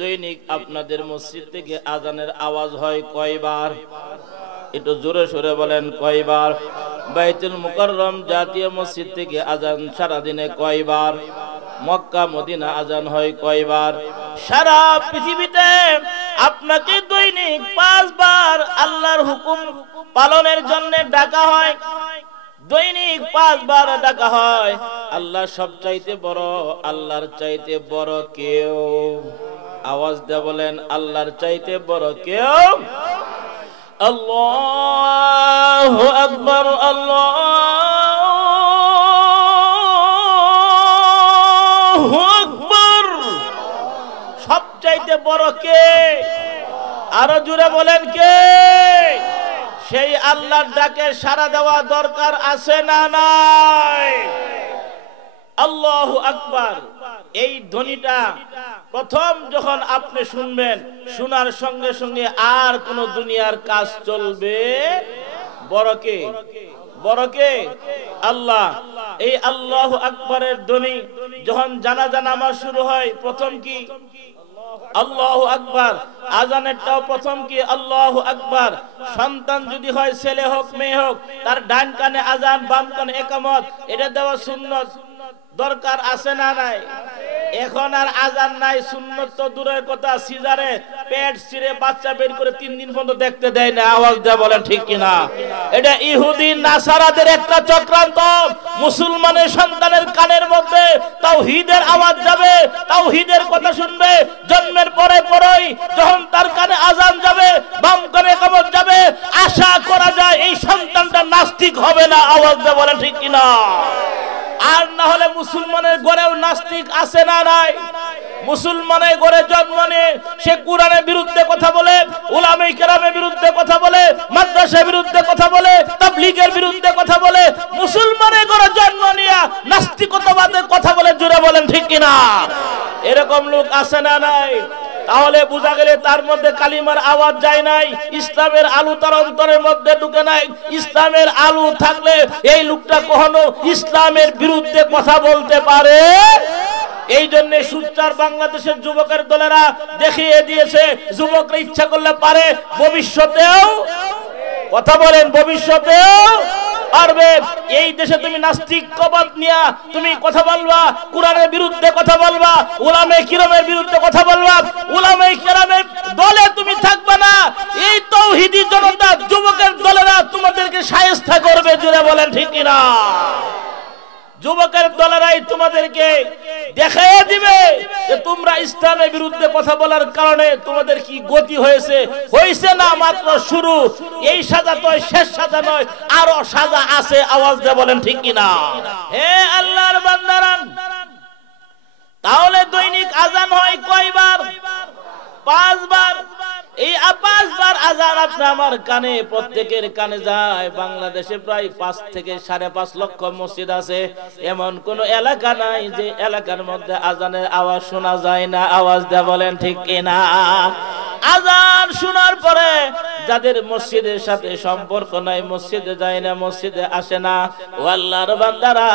দৈনিক আপনাদের মসজিদ থেকে আজানের আওয়াজ হয় কয়বার? একটু জোরে সোরে বলেন কয়বার? বাইতুল মুকাররম জাতীয় মসজিদ থেকে আজান সারাদিনে কয়বার? মক্কা মদিনা আজান হয় কয়বার? সারা পৃথিবীতে আপনাকে দৈনিক 5 বার আল্লাহর হুকুম পালনের জন্য ডাকা হয়। দৈনিক 5 বার ডাকা হয়। আল্লাহ সবচাইতে বড়, আল্লাহর চাইতে বড় কেউ? আওয়াজ দিয়ে বলেন, আল্লাহর চাইতে বড় কেউ? আল্লাহু আকবার, আল্লাহু আকবার। সবচাইতে বড় কে? আরো জোরে বলেন কে? সেই আল্লাহর ডাকে সাড়া দেওয়া দরকার আছে না নাই? আল্লাহু আকবার এই ধ্বনিটা প্রথম যখন আপনি শুনবেন, শোনার সঙ্গে সঙ্গে আর কোন দুনিয়ার কাজ চলবে? বড় কে? বড় কে? আল্লাহ। এই আল্লাহু আকবারের ধ্বনি যখন জানাজা নামাজ শুরু হয়, প্রথম কি? আল্লাহু আকবার। আজানেরটাও প্রথম কি? আল্লাহু আকবার। সন্তান যদি হয়, ছেলে হোক মেয়ে হোক, তার ডান কানে আজান বাম কানে ইকামত, এটা দেওয়া সুন্নত। দরকার আছে না নাই? এখন আর আজান নাই, সুন্নত তো দূরের কথা, সিজারে পেট ছিঁড়ে বাচ্চা বের করে 3 দিন পর্যন্ত দেখতে দেয় না। আওয়াজ দেয়া বলেন ঠিক কিনা? এটা ইহুদি নাসারাদের একটা চক্রান্ত। মুসলমানের সন্তানের কানের মধ্যে তাওহীদের আওয়াজ যাবে, তাওহীদের কথা শুনবে, জন্মের পরে পরেই যখন তার কানে আজান যাবে, বাম কানে ইকামত যাবে, আশা করা যায় এই সন্তানটা নাস্তিক হবে না। আওয়াজ দেয়া বলেন ঠিক কিনা? আর না হলে মুসলমানের ঘরেও নাস্তিক আছে না নাই? মুসলমানের ঘরে জন্ম নিয়ে সে কোরআনের বিরুদ্ধে কথা বলে, উলামায়ে কেরামের বিরুদ্ধে কথা বলে, মাদ্রাসার বিরুদ্ধে কথা বলে, তাবলীগের বিরুদ্ধে কথা বলে। মুসলমানের ঘরে জন্ম নিয়ে নাস্তিকতাবাদের কথা বলে। জোরে বলেন ঠিক কিনা? এরকম লোক আছে না নাই? তাহলে বোঝা গেলে তার মধ্যে কালিমার আওয়াজ যায় নাই, ইসলামের আলো তার অন্তরের মধ্যে ঢুকে নাই। ইসলামের আলো থাকলে এই লোকটা কখনো ইসলামের বিরুদ্ধে কথা বলতে পারে? এই জন্য সুচ্চার বাংলাদেশের যুবকের দলেরা দেখিয়ে দিয়েছে, যুবকরা ইচ্ছা করলে পারে, ভবিষ্যতেও কথা বলেন, ভবিষ্যতেও পারবে। এই দেশে তুমি নাস্তিকবাদ নিয়ে তুমি কথা বলবা, কোরআনের বিরুদ্ধে কথা বলবা, উলামায়ে কিরামের বিরুদ্ধে কথা বলবা, উলামায়ে কিরামের দলে তুমি থাকবে না। এই তাওহীদি জনতা যুবকের দলেরা তোমাদেরকে শায়েস্তা করবে। জোরে বলেন ঠিক কিনা? যুবকের দলেরাই তোমাদেরকে দেখিয়ে দিবে যে তোমরা ইসলামের বিরুদ্ধে কথা বলার কারণে তোমাদের কি গতি হয়েছে। হয়েছে না মাত্র শুরু। এই সাজা তো শেষ সাজা নয়, আরো সাজা আছে। আওয়াজ দিয়ে বলেন ঠিক কিনা? হে আল্লাহর বান্দারা, তাহলে দৈনিক আজান হয় কয়বার? 5 বার। এই 5 বার আজান আপনি আমার কানে, প্রত্যেকের কানে যায়। বাংলাদেশে প্রায় 5 থেকে 5.5 লক্ষ মসজিদ আছে। এমন কোন এলাকা নাই যে এলাকার মধ্যে আজানের আওয়াজ শোনা যায় না। আওয়াজ দেয়া বলেন ঠিক কিনা? আজান শোনার পরে যাদের মসজিদের সাথে সম্পর্ক নাই, মসজিদে যায় না, মসজিদে আসে না, ও আল্লাহর বান্দারা,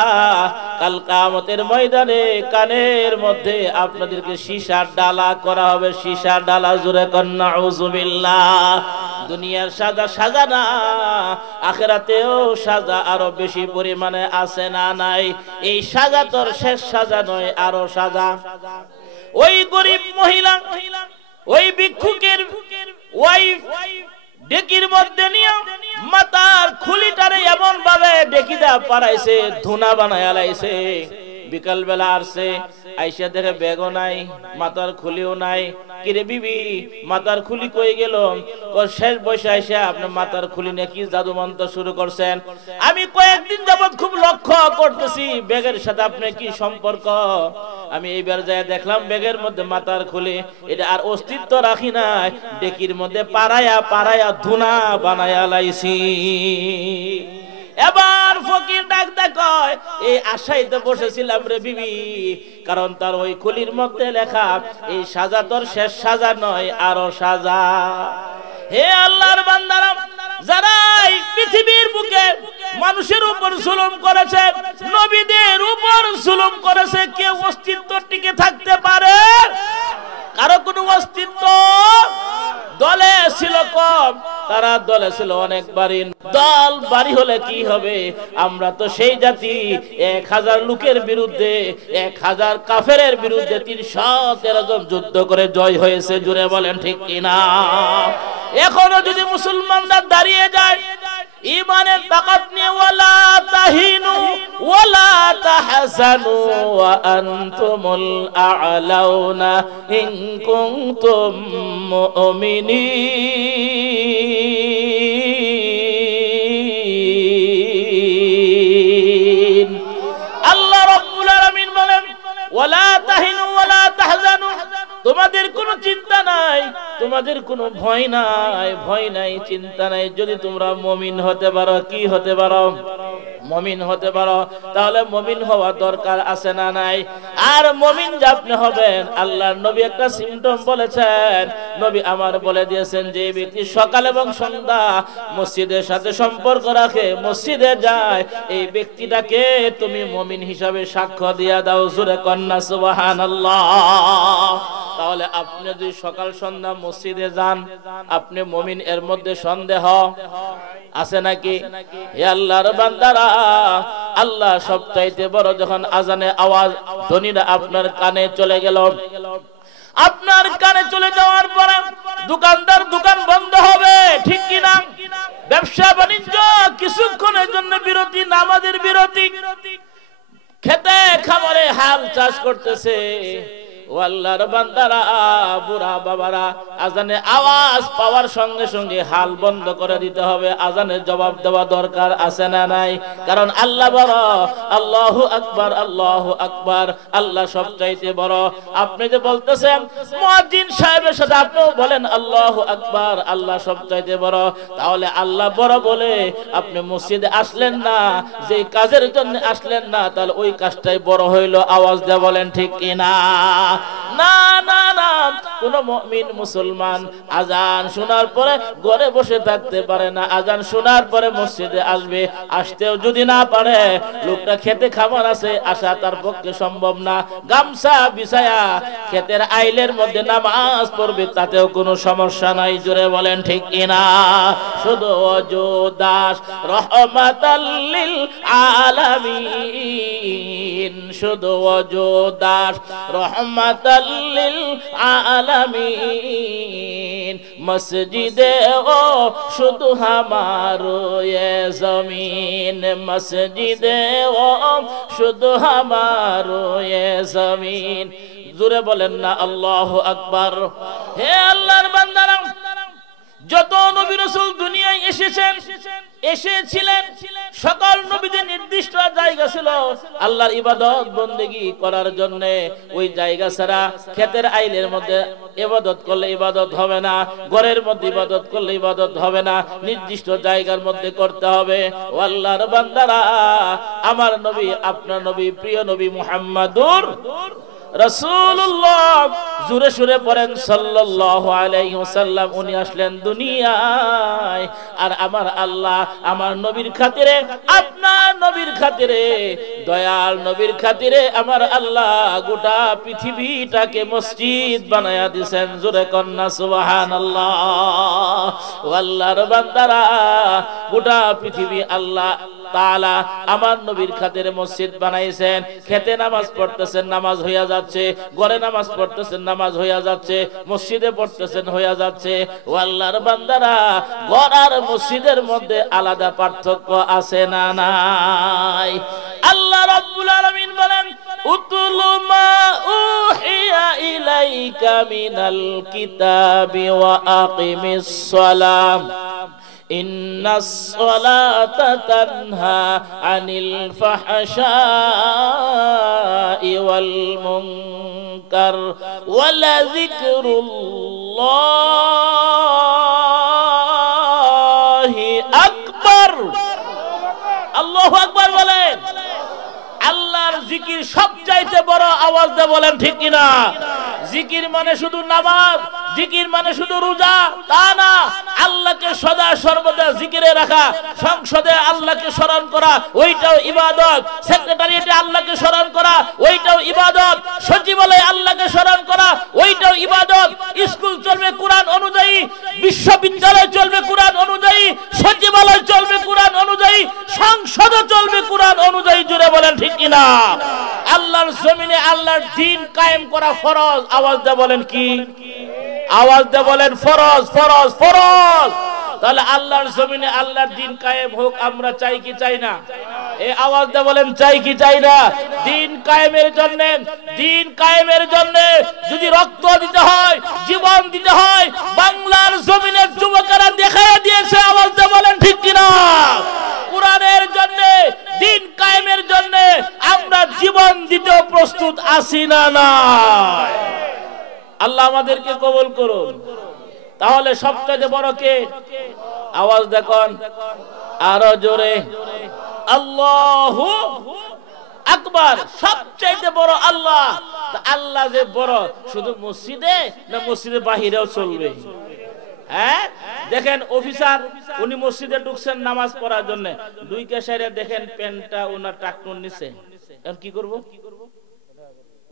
কাল কিয়ামতের ময়দানে কানের মধ্যে আপনাদেরকে সীসার ডালা করা হবে। সীসার ডালা। জোরে কর নাউযুবিল্লাহ। দুনিয়ার সাজা সাজা না, আখিরাতেও সাজা আরো বেশি পরিমাণে আছে না নাই? এই সাজা তোর শেষ সাজা নয়, আরো সাজা। ওই গরিব মহিলা, ওই ভিক্ষুকের ওয়াইফ ডেকির মধ্যে নিয়ে মাথার খুলিটারে এমন ভাবে ডেকিদা পারাইছে, ধুনা বানায় আলাইছে। বিকাল বেলা আসছে, আইসা দেখে ব্যাগও নাই, মাথার খুলিও নাই। কিরে বিবি, মাথার খুলি কই গেল? শেষ বয়সে আইসা আপনি মাথার খুলি নিয়ে কি জাদু মন্ত্র শুরু করছেন? আমি কয়েকদিন যাবত খুব লক্ষ্য করতেছি ব্যাগের সাথে আপনি কি সম্পর্ক। আমি এইবার যাই দেখলাম ব্যাগের মধ্যে মাথার খুলি, এটা আর অস্তিত্ব রাখি নাই, ডেকির মধ্যে পাড়ায়া পাড়ায়া ধুনা বানায়া লাইছি। এবার ফকির ডাক দেখায়, এই আশাই তো বসেছিলাম রে বিবি, কারণ তার ওই খুলির মধ্যে লেখা এই সাজা তোর শেষ সাজা নয়, আরো সাজা। হে আল্লাহর বান্দারা, যারা এই পৃথিবীর বুকে মানুষের উপর জুলুম করেছে, নবীদের উপর জুলুম করেছে, কেউ অস্তিত্ব টিকে থাকতে পারে? কারো কোনো অস্তিত্ব, দলে ছিল কম, তারা দলে ছিল অনেক বাড়ি। দল বাড়ি হলে কি হবে? আমরা তো সেই জাতি 1000 লোকের বিরুদ্ধে 1000 কাফেরের বিরুদ্ধে 313 জন যুদ্ধ করে জয় হয়েছে। জুড়ে বলেন ঠিক কিনা? এখনো যদি মুসলমানরা দাঁড়িয়ে যায় ঈমানের তাকাত নিয়ে, ওয়ালা তাহিনু ওয়ালা তাহজানু ওয়া আনতুমুল আ'লাউনা ইন কুনতুম মুমিনিন। আল্লাহ রাব্বুল আলামিন বলেন, ওয়ালা তাহিনু ওয়ালা তাহজানু, তোমাদের কোনো চিন্তা নাই, তোমাদের কোনো ভয় নাই, ভয় নাই, চিন্তা নাই। যদি তোমরা মুমিন হতে পারো, কি হতে পারো? মুমিন হতে পারো, তাহলে মুমিন হওয়া দরকার আছে না নাই? আর মুমিন যে আপনি হবেন, আল্লাহর নবী একটা সিম্পটম বলেছেন, নবী আমার বলে দিয়েছেন, যে ব্যক্তি সকাল এবং সন্ধ্যা মসজিদের সাথে সম্পর্ক রাখে, মসজিদে যায়, এই ব্যক্তিটাকে তুমি মুমিন হিসাবে সাক্ষ্য দিয়া দাও। জোরে কন্যা সুবহানাল্লাহ। তাহলে আপনি যদি সকাল সন্ধ্যা মসজিদে যান, আপনি মুমিন, এর মধ্যে সন্দেহ আছে নাকি? হে আল্লাহর বান্দারা, আল্লাহ সবচাইতে বড়। যখন আজানে আওয়াজ ধ্বনিটা আপনার কানে চলে গেল, আপনার কানে চলে যাওয়ার পরে দোকানদার দোকান বন্ধ হবে, ঠিক কিনা? ব্যবসা বাণিজ্য কিছুক্ষণের জন্য বিরতি, নামাজের বিরতি, খেতে খামারে হাল চাষ করতেছে। ও আল্লাহর বান্দারা, বুড়া বাবারা, আজানে আওয়াজ পাওয়ার সঙ্গে সঙ্গে হাল বন্ধ করে দিতে হবে। আজানের জবাব দেওয়া দরকার আছে না নাই? কারণ আল্লাহ বড়। আল্লাহু আকবার, আল্লাহু আকবার, আল্লাহ সবচাইতে বড়। আপনি যে বলতেছেন মুয়াজ্জিন সাহেবের সাথে আপনিও বলেন আল্লাহু আকবার, আল্লাহ সবচাইতে বড়। তাহলে আল্লাহ বড় বলে আপনি মসজিদে আসলেন না, যে কাজের জন্য আসলেন না, তাহলে ওই কাজটাই বড় হইল। আওয়াজ দিয়ে বলেন ঠিক কিনা? না না না, কোন মুমিন মুসলমান আজান শোনার পরে ঘরে বসে থাকতে পারে না। আজান শোনার পরে মসজিদে আসবে। আসতেও যদি না পারে, লোকটা খেতে খাবার আছে, আসা তার পক্ষে সম্ভব না। গামছা বিছায়া ক্ষেতের আইলের মধ্যে নামাজ পড়বে, তাতেও কোনো সমস্যা নাই। জোরে বলেন ঠিক কিনা? শুধু ওযু দাস রহমাতাল লিল আলামিন, শুধু ওযু দাস রহমাতাল লিল আলামিন, মসজিদে ও শুধু হামারো ये জমিন, মসজিদে ও শুধু হামারো ये জমিন। জোরে বলেন না আল্লাহু আকবার। হে আল্লাহর বান্দারা, যত নবী রাসূল দুনিয়ায় এসেছিলেন, সকল নবীদের নির্দিষ্ট জায়গা ছিল আল্লাহর ইবাদত বন্দেগী করার জন্য। ওই জায়গা ছাড়া ক্ষেতের আইলের মধ্যে ইবাদত করলে ইবাদত হবে না, ঘরের মধ্যে ইবাদত করলে ইবাদত হবে না, নির্দিষ্ট জায়গার মধ্যে করতে হবে। ও আল্লাহর বান্দারা, আমার নবী, আপনার নবী, প্রিয় নবী মুহাম্মাদুর রাসূলুল্লাহ, জোরে সুরে পড়েন সাল্লাল্লাহু আলাইহি ওয়াসাল্লাম। উনি আসলেন দুনিয়ায়, আর আমার আল্লাহ আমার নবীর খাতিরে, আপনার নবীর খাতিরে, দয়াল নবীর খাতিরে আমার আল্লাহ গোটা পৃথিবীটাকে মসজিদ বানায়া দিয়েছেন। জোরে কন্না সুবহানাল্লাহ। ও আল্লাহর বান্দারা, গোটা পৃথিবী আল্লাহ তাআলা আমার নবীর খাতিরে মসজিদ বানাইছেন। খেতে নামাজ পড়তেছেন, নামাজ হইয়া যাচ্ছে, ঘরে নামাজ পড়তেছেন, নামাজ হইয়া যাচ্ছে, মসজিদে পড়তেছেন, হইয়া যাচ্ছে। ও আল্লাহর বান্দারা, ঘর আর মসজিদের মধ্যে আলাদা পার্থক্য আছে না নাই? আল্লাহ রাব্বুল আলামিন বলেন, উতলু মা উহিয়া ইলাইকা মিনাল কিতাবি ওয়া আকিমিস সালাম ইন্নাস সালাতা তানহা আনিল ফাহশাই ওয়াল মুনকার ওয়ালা যিকরুল্লাহি আকবার। আল্লাহু আকবার বলেন। আল্লাহর জিকির সবচাইতে বড়। আওয়াজ দিয়ে বলেন ঠিক কিনা? জিকির মানে শুধু নামাজ, জিকির মানে শুধু রোজা তা না। আল্লাহকে সদা সর্বদা জিকিরে রাখা, সংসদে আল্লাহকে স্মরণ করা, ওইটাও ইবাদত। সেক্রেটারিয়েটে আল্লাহকে স্মরণ করা, ওইটাও ইবাদত। সচিবালয়ে আল্লাহকে স্মরণ করা, ওইটাও ইবাদত। জমিনে আল্লাহর দ্বীন কায়েম করা ফরজ। আওয়াজ দিয়ে বলেন কি? আওয়াজ দিয়ে বলেন ফরজ, ফরজ, ফরজ। তাহলে আল্লাহর জমিনে আল্লাহর দ্বীন কায়েম হোক, আমরা চাই কি চাই না? এই আওয়াজ দিয়ে বলেন চাই কি চাই না? দ্বীন কায়েমের জন্য, দ্বীন কায়েমের জন্য যদি রক্ত দিতে হয়, জীবন দিতে হয়, বাংলার জমিনের যুবকেরা দেখায় দিয়েছে। আওয়াজ দিয়ে বলেন ঠিক কি না? কোরআনের জন্য, দ্বীন কায়েমের জন্য আমরা জীবন দিতেও প্রস্তুত আছি না? না। আল্লাহ আমাদেরকে কবুল করুন। তাহলে সবচেয়ে বড় কে? আওয়াজ দেখুন আরো জোরে, আল্লাহু আকবার। সবচেয়ে বড় আল্লাহ। আল্লাহ যে বড়, শুধু মসজিদে না মসজিদের বাহিরেও চলবে? হ্যাঁ, দেখেন অফিসার, উনি মসজিদে ঢুকছেন নামাজ পড়ার জন্য, দুই কেশারে দেখেন প্যান্টটা ওনার টাকনুর নিচে, এখন কি করব?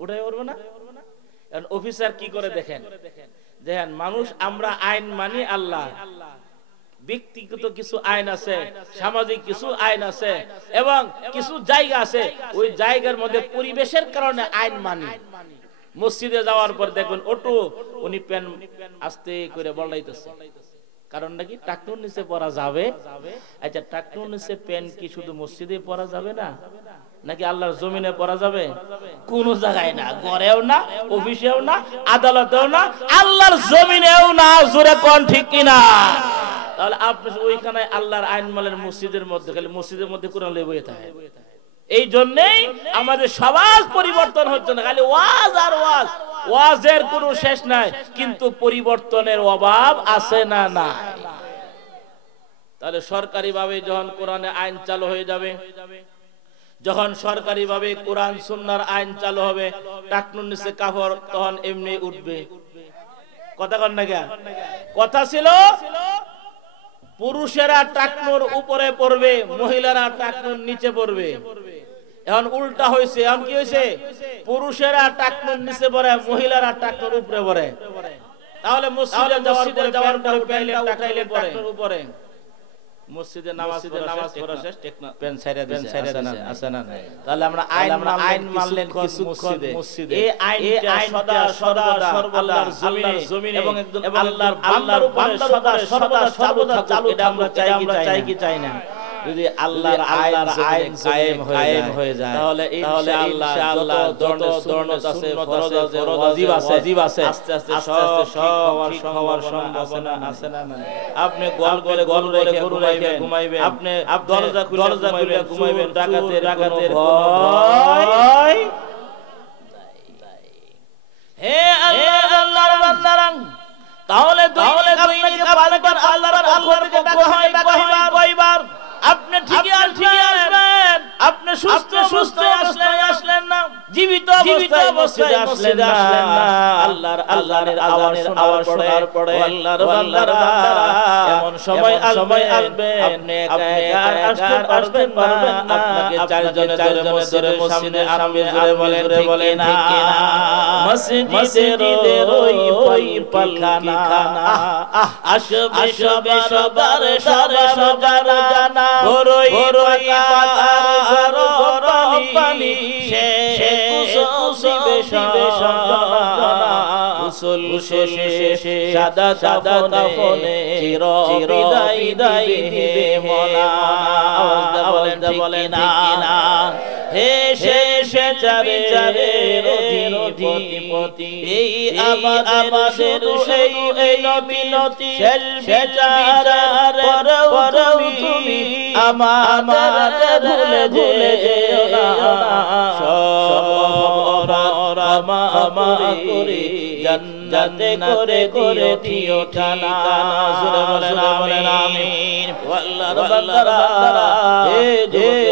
উঠাই করবো না? এখন অফিসার কি করে দেখেন? দেখেন মানুষ, আমরা আইন মানি আল্লাহ, ব্যক্তিগত কিছু আইন আছে, সামাজিক কিছু আইন আছে, এবং কিছু জায়গা আছে ওই জায়গার মধ্যে পরিবেশের কারণে আইন মানি। মসজিদে যাওয়ার পর দেখবেন অটো উনি প্যান আস্তে করে বলাইতেছে, কারণ নাকি টাকনুর নিচে পরা যাবে। আচ্ছা, টাকনুর নিচে প্যান কি শুধু মসজিদে পরা যাবে না, নাকি আল্লাহর জমিনে পরা যাবে? কোন জায়গায় না, ঘরেও না, অফিসেও না, আদালতেও না, আল্লাহর জমিনেও না। জোরে কোন ঠিক কিনা? তাহলে আপনি ওইখানে আল্লাহর আইন মানেন মসজিদের মধ্যে, খালি মসজিদের মধ্যে কোরআন লয়ে বসে থাকে। এই জন্যই আমাদের সমাজ পরিবর্তন হচ্ছে না, খালি ওয়াজ আর ওয়াজ, ওয়াজের কোনো শেষ নাই, কিন্তু পরিবর্তনের অভাব আছে না? না। তাহলে সরকারি ভাবে যখন কোরআনে আইন চালু হয়ে যাবে, যখন সরকারি ভাবে কোরআন সুন্নাহর আইন চালু হবে, টাকনুর নিচে কাপড় তখন এমনি উঠবে। কথা কন না? কথা ছিল পুরুষেরা টাকনুর উপরে পড়বে, মহিলারা টাকনুর নিচে পড়বে। এখন উল্টা হয়েছে। এখন কি হয়েছে? পুরুষেরা টাকনুর নিচে পড়ে, মহিলারা টাকনুর উপরে পড়ে। তাহলে মসজিদে যাওয়ার পরে টাকনুর উপরে, মসজিদে নামাজ পড়া শেষ, পেন ছাইরা দিছে, আছে না? তাহলে আমরা আইন মানলেন কিছু মসজিদে। এই আইন সদা সর্বদা আল্লাহর জমিনে এবং একদম আল্লাহর বান্দার উপরে সদা সর্বদা চালু। এটা আমরা চাই কি চাই না? যদি আল্লাহর আইন কায়েম হয়ে যায়, তাহলে ইনশাআল্লাহ যত সুন্নাত আছে, ফরজ আছে, ওয়াজিব আছে, আস্তে আস্তে সব হওয়ার সম্ভাবনা আছে না? আপনি গোল করে গরু রেখে ঘুমাইবেন, আপনি দরজা খুলে ঘুমাইবেন, ডাকাতের ভয়। হে আল্লাহর বান্দারা, তাহলে আপনাকে পালবার আল্লাহর কয়বার? আপনি ঠিকই আসবেন, আপনি সুস্থ আসলেন না, জীবিত অবস্থায় আসলেন না। আল্লাহর আওয়াজ শোনার পরে আল্লাহর বান্দারা, এমন সময় আসবে আপনি একা আসতে পারবেন না, আপনাকে চারজনে ধরে মসজিদের সামনে জোরে বলেন ঠিক কিনা? মসজিদের ওই পালখানা আসবে সবার জানা, বড়ই পাতার পানি গোসল শেষে সাদা কাফনে চির বিদায় দিবে মনা। বলেন না? হে শেষে চারে অধিপতি, এই আমাদের সেই নবী শেষ বিচার পর তুমি আমাদের ভুলে যেও না। সব ক্ষমা করে জান্নাতে করে দিও ঠিকানা। বলেন আমিন। আল্লাহর বান্দারা, হে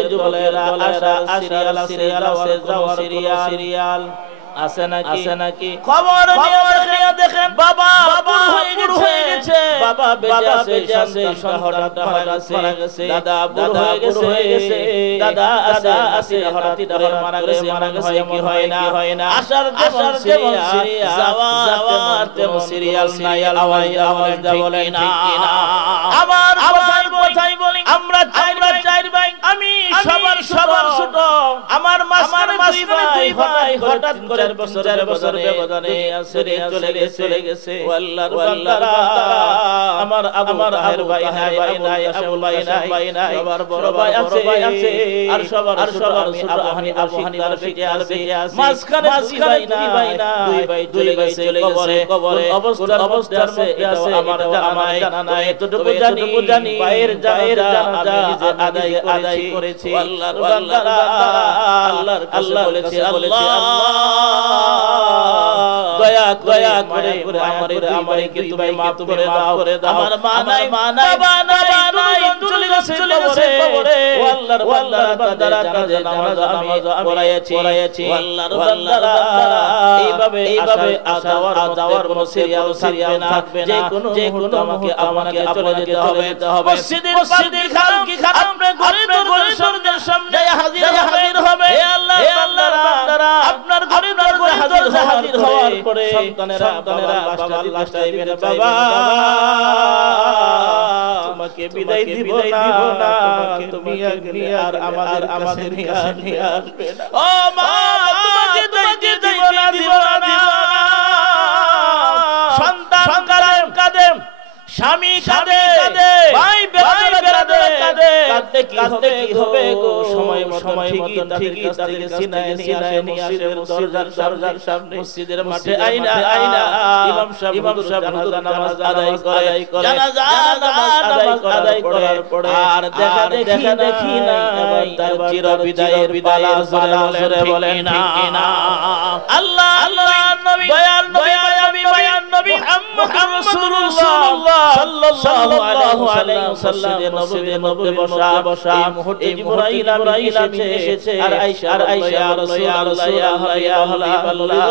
যুবকেরা, সিরিয়াল আছে, যাওয়ার সিরিয়াল আছে নাকি? খবর নিয়ে দেখেন বাবা বুড়ো হয়ে গেছে, বাবা বেঁচে আছে, হঠাৎ মারা গেছে, দাদা বুড়ো হয়ে গেছে, দাদা আছে হঠাৎ মারা গেছে, কি হয় না? আসার যেমন সিরিয়াল, যাওয়ার তেমন সিরিয়াল নাই। আওয়াজ বলেন ঠিক কিনা? আমার কথাই বলি, আমরা চার ভাই, আমি সবার ছোট, আমার মাঝখানে মাঝখানে হঠাৎ করে বছরের ব্যবধানে চলে গেছে আল্লাহর বান্দারা আমার আবুর ভাই নাই আবুল ভাই নাই সবার বড় ভাই আছে আর সবার ছোট আমি আবহানি তার পিঠে আছে মাঝখানে দুই ভাই না দুই ভাই চলে গেছে কবরে অবস্থার আছে আমার জানা নাই এতটুকু জানি ভাইয়ের জানাজা আমি নিজে আদায় করেছি আল্লাহর বান্দারা আল্লাহর কাছে বলেছে আল্লাহ দয়া করে আমারে কি তুমি মাফ করে দাও আমার মা নাই বাবা নাই চলে গেছে কবরে আল্লাহর বান্দারা কাজে নামাজ আমি পড়াইছি আল্লাহর বান্দারা এইভাবে যাওয়ার কোনো সিরিয়াল থাকবে না যে কোনো আমাকে চলে যেতে হবে মসজিদের খালকি খারাপ গরিবের সামনে হাজির হবে হে আল্লাহর বান্দারা আপনার গরিবের হাজির হওয়ার পরে সন্তানেরা বাবার লাশটা দিবেন বাবা তোমাকে বিদায় দিব না তুমি আর আমাদের নিয়ে আসবে না ও মা তোমাকে দিব না সন্তান কাঁদে স্বামী কাঁদে ভাই বেরাদর কাঁদে কাঁদতে কি হবে গো সময় মতন ঠিকই তাদের সিনায় নিয়ে আসে দরজার সামনে মসজিদের মাঠে আইনা ইমাম সাহেব নামাজ আদায় করে জানাজা নামাজ আদায় করার পরে আর দেখি না তার চির বিদায়ের জোরে বলেন ঠিক না আল্লাহ নবী দয়াল নবী মায়ান নবী মুহাম্মদ রাসূলুল্লাহ সাল্লাল্লাহু আলাইহি ওয়াসাল্লাম নবী বসা এই মুহূর্তে জিবরাইল এসেছে আর আয়েশা ইয়া রাসূলুল্লাহ ইয়া হাবিবাল্লাহ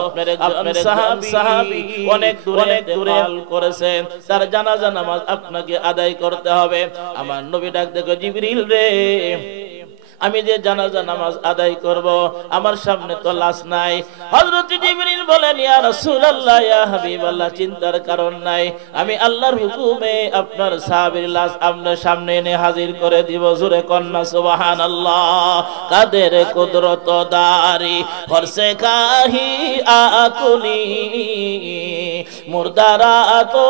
আপনার একজন সাহাবী অনেক দূরে করেছেন তার জানাজা নামাজ আপনাকে আদায় করতে হবে আমার নবী ডাক দেখো জিবরিল রে আমি যে জানাজা নামাজ আদায় করব আমার সামনে তো লাশ নাই হযরত জিবরিল বলেন ইয়া রাসূলুল্লাহ ইয়া হাবিবাল্লাহ চিন্তার কারণ নাই আমি আল্লাহর হুকুমে আপনার সাহাবীর লাশ আপনার সামনে এনে হাজির করে দিব জোরে কন্না সুবহানাল্লাহ কাদের কুদরত দারি ফরসে কাহি আকুনি মুর্দারা তো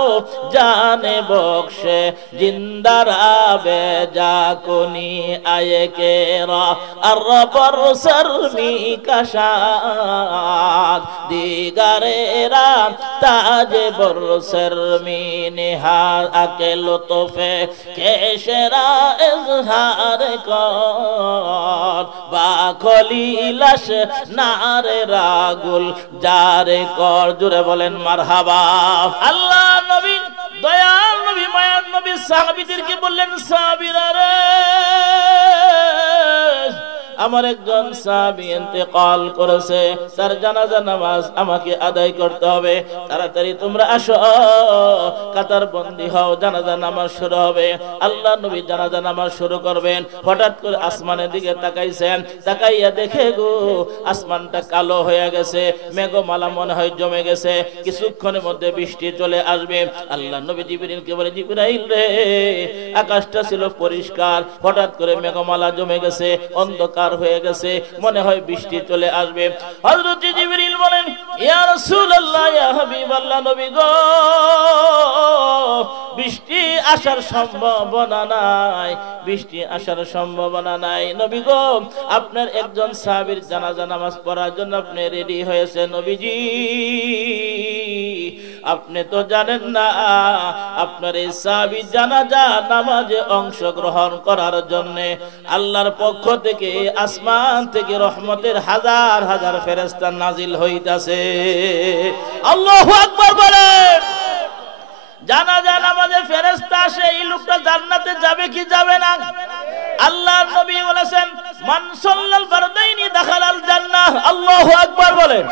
জানে বখশে জিন্দারা বেজা কোনি আয়ে কে আর সরমি কাশাদ দিগারেরা তাজে বরসরমি নিহার আকে লুতফে কেশরা ইজহার কর বা খলিলাশ নারে রাগুল জারে কর জোরে বলেন মারহাবা আল্লাহ নবী দয়াল নবী মায়ান নবী সাহাবীদেরকে বললেন সাহাবীরা রে আমার একজন সাহাবী ইন্তেকাল করেছে তার জানাজা নামাজ আমাকে আদায় করতে হবে তাড়াতাড়ি তোমরা আসো কাতার বন্দী হও জানাজা নামাজ শুরু হবে আল্লাহ নবী জানাজা নামাজ শুরু করবেন হঠাৎ করে আসমানের দিকে তাকাইছেন তাকাইয়া দেখে গো আসমানটা কালো হয়ে গেছে মেঘমালা মনে হয় জমে গেছে কিছুক্ষণের মধ্যে বৃষ্টি চলে আসবে আল্লাহ নবী জিবরিলকে বলে জিবরাইল রে আকাশটা ছিল পরিষ্কার হঠাৎ করে মেঘমালা জমে গেছে অন্ধকার হয়ে গেছে মনে হয় বৃষ্টি চলে আসবে হযরত জিবরিল বলেন ইয়া রাসূলুল্লাহ ইয়া হাবিবাল্লাহ নবী গো বৃষ্টি আসার সম্ভাবনা নাই নবী গো আপনার একজন সাহাবীর জানাজা নামাজ পড়ার জন্য আপনি রেডি হয়েছে নবীজি আপনি তো জানেন না আপনার এই সাহাবী জানাজা নামাজে অংশগ্রহণ করার জন্য আল্লাহর পক্ষ থেকে আসমান থেকে রহমতের হাজার হাজার ফেরেশতা নাজিল হইতাছে আল্লাহু আকবার বলেন জানাজা নামাজে ফেরেশতা আসে এই লোকটা জান্নাতে যাবে কি যাবে না আল্লাহর নবী বলেছেন মান সাল্লাল ফারদাইনি দাখালাল জান্নাহ আল্লাহু আকবার বলেন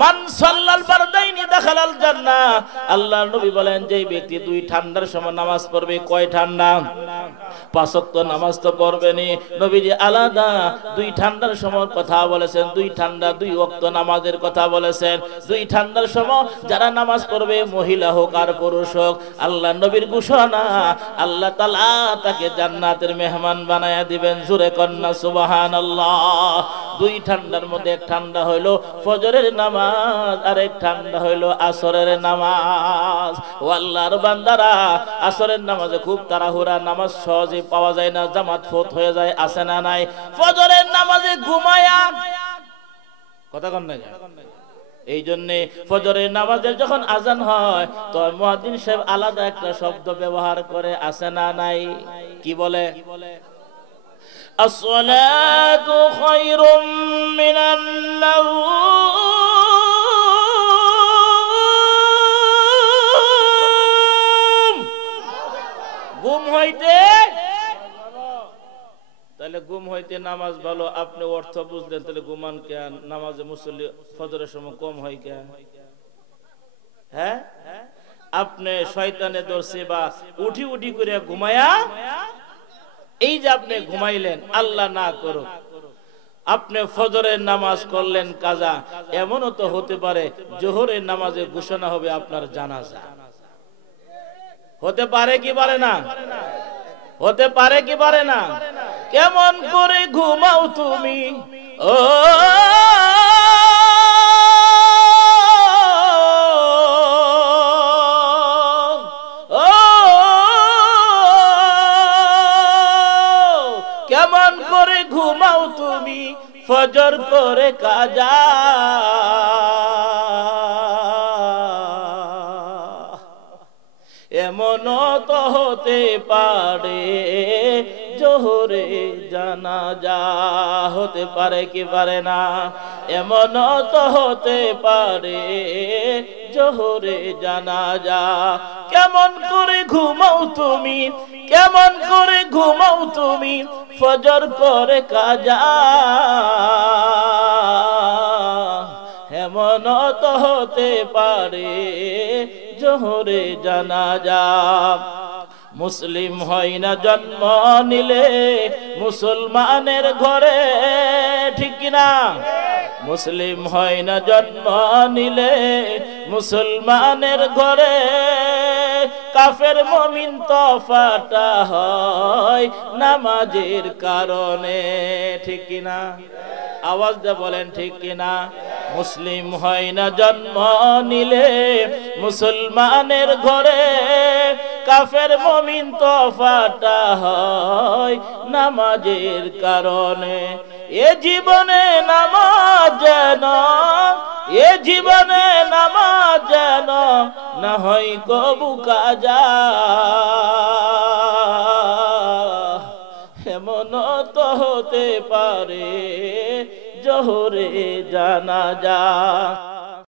মান সাল্লাল বারদাইনি দাখালাল জান্নাহ। আল্লাহর নবী বলেন যে ব্যক্তি দুই ঠান্ডার সময় নামাজ পড়বে, কয় ঠান্ডা? 5 ওয়াক্ত নামাজ তো পড়বেনি। নবীজি আলাদা দুই ঠান্ডার সময় কথা বলেছেন, দুই ঠান্ডা 2 ওয়াক্ত নামাজের কথা বলেছেন। দুই ঠান্ডার সময় যারা নামাজ পড়বে, মহিলা হোক আর পুরুষ হোক, আল্লাহ নবীর ঘোষণা, আল্লাহ তাআলা তাকে জান্নাতের মেহমান বানায়া দিবেন। জোরে কন্না সুবহানাল্লাহ। দুই ঠান্ডার মধ্যে এক ঠান্ডা হইলো ফজরের নামাজ, আর এক ঠান্ডা হইলো আসরের নামাজ। ও আল্লাহর বান্দারা, আসরের নামাজে খুব তাড়াহুড়া, নামাজ সহজে পাওয়া যায় না, জামাত ফত হয়ে যায়, আছে না নাই? ফজরের নামাজে ঘুমায়া কথা কন না, এই জন্যে ফজরের নামাজের যখন আজান হয় তো মুয়াজ্জিন সাহেব আলাদা একটা শব্দ ব্যবহার করে, আছে না নাই? কি বলে? আসসালাতু খায়রুম মিনান নাওম। ঘুম হইতে, তাহলে ঘুম হইতে নামাজ ভালো। আপনি অর্থ বুঝলেন, তাহলে ঘুমান কেন? নামাজে মুসল্লি ফজরের সময় কম হয় কেন? হ্যাঁ, আপনি শয়তানে ধরছে বা উঠি উঠি করে ঘুমায়া, এই যে আপনি ঘুমাইলেন, আল্লাহ না করুক আপনি ফজরের নামাজ করলেন কাজা, এমনও তো হতে পারে জোহরের নামাজে ঘোষণা হবে আপনার জানাজা। হতে পারে কি পারে না? হতে পারে কি পারে না? কেমন করে ঘুমাও তুমি ও কেমন করে ঘুমাও তুমি ফজর করে কাজা। এমন তো হতে পারে জোহরে জানাজা। হতে পারে কি পারে না? এমন তো হতে পারে জোহরে জানাজা। কেমন করে ঘুমাও তুমি, কেমন করে ঘুমাও তুমি ফজর করে কাজা। এমন তো হতে পারে জোহরে জানাজা। মুসলিম হয় না জন্ম নিলে মুসলমানের ঘরে, ঠিক কিনা? মুসলিম হয় না জন্ম নিলে মুসলমানের ঘরে, কাফের মুমিন তো ফাটা হয় নামাজের কারণে, ঠিক কিনা? আওয়াজ দিয়ে বলেন ঠিক কিনা? মুসলিম হয় না জন্ম নিলে মুসলমানের ঘরে, কাফের মুমিন তো ফাটা হয় নামাজের কারণে। এ জীবনে নামাজ যেন, এ জীবনে নামাজ যেন না হয় কবু কাজা। এমন তো হতে পারে জোহরে জানাজা।